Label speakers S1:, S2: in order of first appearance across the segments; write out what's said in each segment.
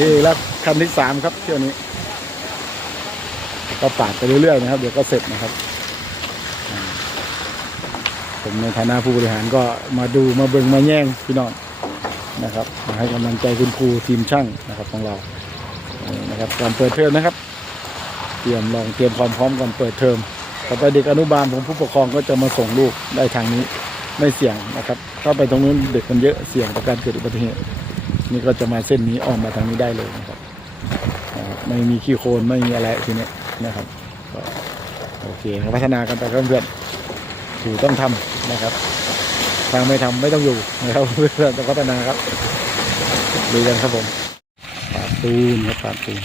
S1: เคแล้วคันที่สามครับเที่ยวนี้ ก็ปาดไปเรื่อยๆนะครับ เดี๋ยวก็เสร็จนะครับ ผมในฐานะผู้บริหารก็มาดูมาเบิ่งมาแย่งพี่น้องนะครับมาให้กำลังใจคุณครูทีมช่างนะครับของเรานี่นะครับก่อนเปิดเทอมนะครับ เตรียมลองเตรียมความพร้อมก่อนเปิดเทอมต่อไปเด็กอนุบาลผมผู้ปกครองก็จะมาส่งลูกได้ทางนี้ไม่เสี่ยงนะครับ ถ้าไปตรงนู้นเด็กมันเยอะเสี่ยงต่อการเกิดอุบัติเหตุ นี่ก็จะมาเส้นนี้ออกมาทางนี้ได้เลยนะครับ ไม่มีขี้โคลนไม่มีอะไรทีนี้นะครับโอเคพัฒนากันไปครับเพื่อนถือต้องทำนะครับ ทางไม่ทำไม่ต้องอยู่นะครับเพื่อนต้องพัฒนาครับดูกันครับผมปาดปูนครับปาดปูน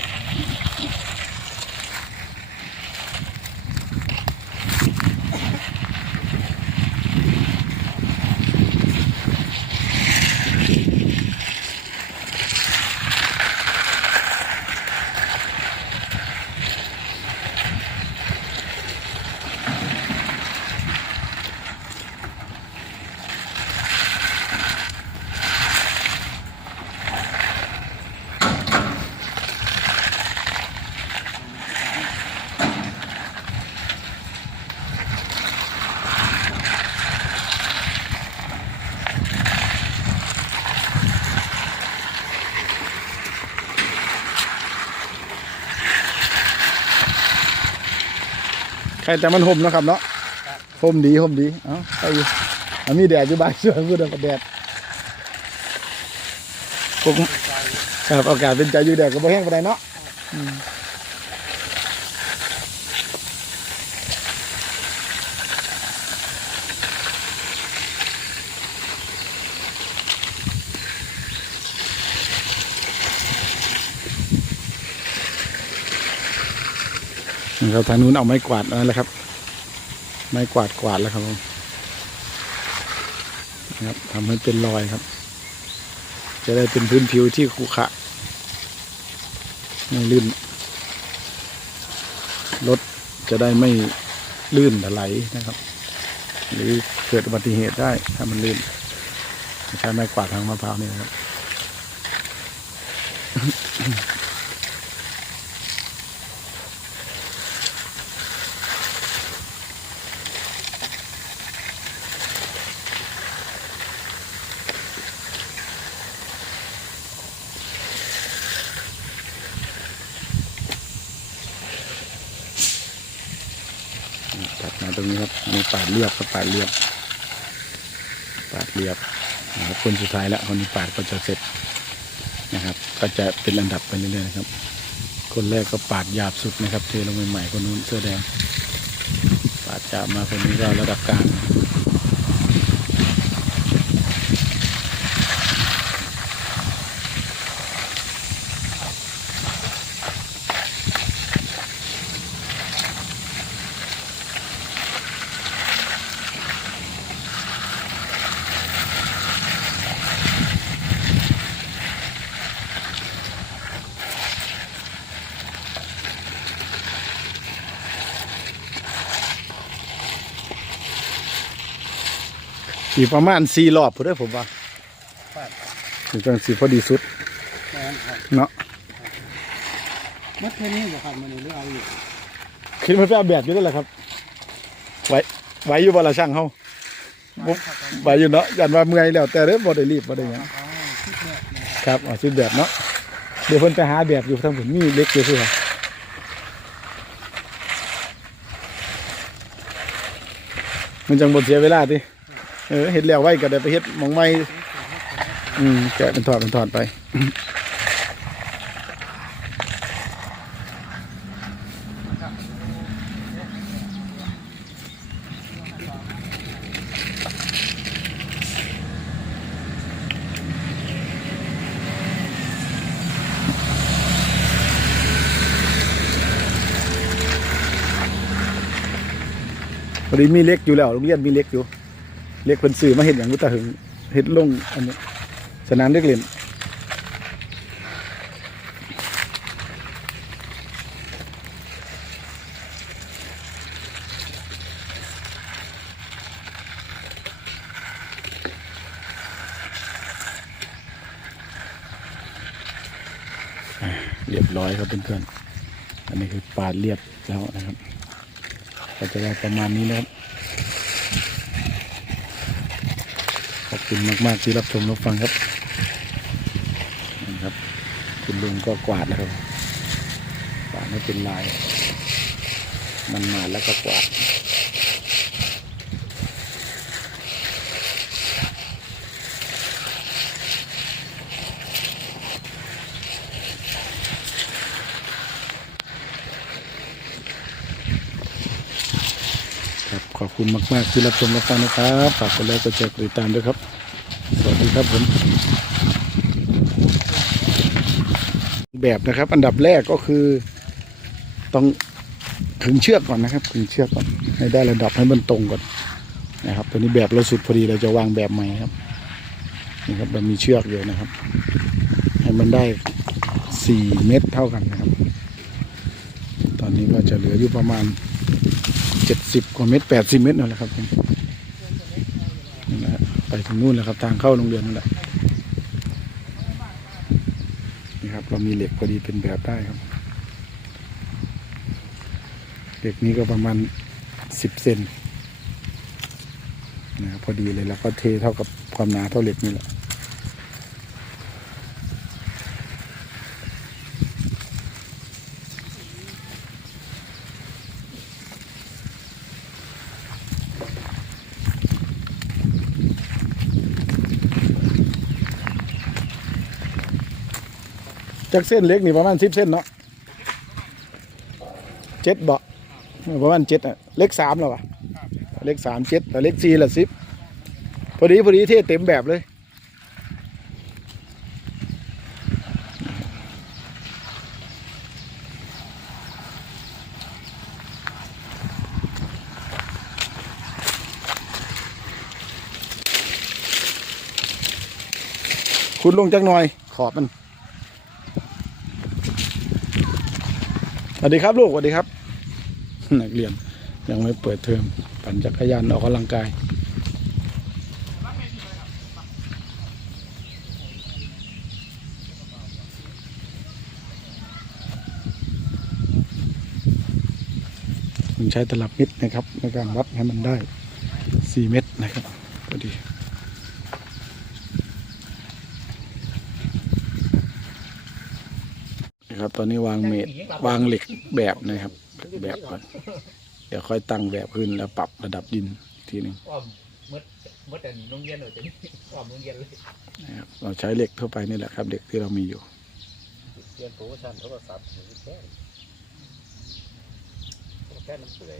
S1: ใครแต่มันห่มนะครับเนาะห่มดีห่มดี เอ้าไปอยู่อะมีแดดอยู่บ้านช่วยพูดกับแดดพวกครับอากาศเป็นใจอยู่แดดก็บ่แห้งปานใดเนาะ นะครับทางนู้นเอาไม้กวาดนั่นแหละครับ ไม้กวาดกวาดแล้วครับผมนะครับทำให้เป็นรอยครับ จะได้เป็นพื้นผิวที่ขรุขระไม่ลื่นรถจะได้ไม่ลื่นไหลนะครับ หรือเกิดอุบัติเหตุได้ถ้ามันลื่นใช้ไม้กวาดทางมะพร้าวนี่นะครับ ตัดมาตรงนี้ครับมีปาดเรียบครับปาดเรียบ ปาดเรียบนะครับคนสุดท้ายแล้วคนนี้ปาดก็จะเสร็จนะครับ ก็จะเป็นอันดับไปเรื่อยๆนะครับ คนแรกก็ปาดหยาบสุดนะครับเทลงใหม่ๆคนนู้นเสื้อแดง ปาดหยาบมาคนนี้ก็ระดับกลาง อีกประมาณสี่รอบพอได้ผมว่าถึงจังสีพอดีสุด
S2: แม่นครับ
S1: เนาะ
S2: มัดแค่นี้บ่ครับมันนี่หรือเอาอยู่
S1: คิดมาไปเอาแบบอยู่ได้แหละครับไหวไหวอยู่บ่ละช่างเฮาบ่ไหวอยู่เนาะยันว่าเมื่อยแล้วแต่เด้อบ่ได้รีบบ่ได้หยัง
S2: อ๋อคิดเนี่ยนะครับ
S1: ครับเอาชุดแบบเนาะเดี๋ยวเพิ่นไปหาแบบอยู่ทางผมมีเล็กอยู่คือมันจังบ่เสียเวลาติ เออเฮ็ดแล้วไว้ก็ได้ไปเฮ็ดมองใหม่อืมแกะเป็นถอดเป็นถอดไปพอดีมีเล็กอยู่แล้วโรงเรียนมีเล็กอยู่ เล็กเป็นสื่อมาเห็นอย่างกุตาหึงเห็ดลงอันนี้สนามเล็กเล่นเรียบร้อยครับเพื่อนๆอันนี้คือปาดเรียบแล้วนะครับ ก็จะได้ประมาณนี้นะครับ ขอบ คุณมาก ๆ ที่รับชมรับฟังครับนะครับ คุณลุงก็กวาดแล้วครับกวาดไม่เป็นลาย มันมาแล้วก็กวาดครับขอบคุณมาก ๆ ที่รับชมรับฟังนะครับ ฝากกดไลค์กดแชร์กดติดตามด้วยครับ ครับผม แบบนะครับ อันดับแรกก็คือ ต้องขึงเชือกก่อนนะครับขึงเชือกก่อนให้ได้ระดับให้มันตรงก่อนนะครับตัวนี้แบบเราสุดพอดีเราจะวางแบบใหม่ครับนี่ครับเรามีเชือกอยู่นะครับ ให้มันได้สี่เมตรเท่ากันนะครับ ตอนนี้ก็จะเหลืออยู่ประมาณเจ็ดสิบกว่าเมตรแปดสิบเมตรนั่นแหละครับผม ไปถึงนู่นแล้วครับ ทางเข้าโรงเรียนนั่นแหละนี่ครับ เรามีเหล็กพอดีเป็นแบบได้ครับเหล็กนี้ก็ประมาณสิบเซนนะครับพอดีเลยแล้วก็เทเท่ากับความหนาเท่าเหล็กนี่แหละ จากเส้นเล็กนี่ประมาณสิบเส้นเนาะเจ็ดเบาะประมาณเจ็ดอะเล็กสามแล้วะเล็กสามเจ็ดแต่เล็กสี่ละสิบพอดีพอดีเทเต็มแบบเลยคุณลงจักหน่อย ขอบมัน วัสดีครับลูกสวัสดีครับ นักเรียนยังไม่เปิดเทอมปั่นจักรยานออกกำลังกายผมใช้ตลับเม็ดนะครับในการวัดให้มันได้ 4 เม็ดนะครับพอดี นะครับ ตอนนี้วางเมตรวางเหล็กแบบนะครับแบบก่อนเดี๋ยวค่อยตั้งแบบขึ้นแล้วปรับระดับดินอีกทีหนึ่ง
S3: อ้อมมดมดแต่โรงเรียนเหรอจะนี่อ้อมโรงเรียนเลย
S1: นะครับเราใช้เหล็กทั่วไปนี่แหละครับเหล็กที่เรามีอยู่
S3: เรียนโปรโมชั่นโทรศัพท์แค่แค่น้ำเปื่อย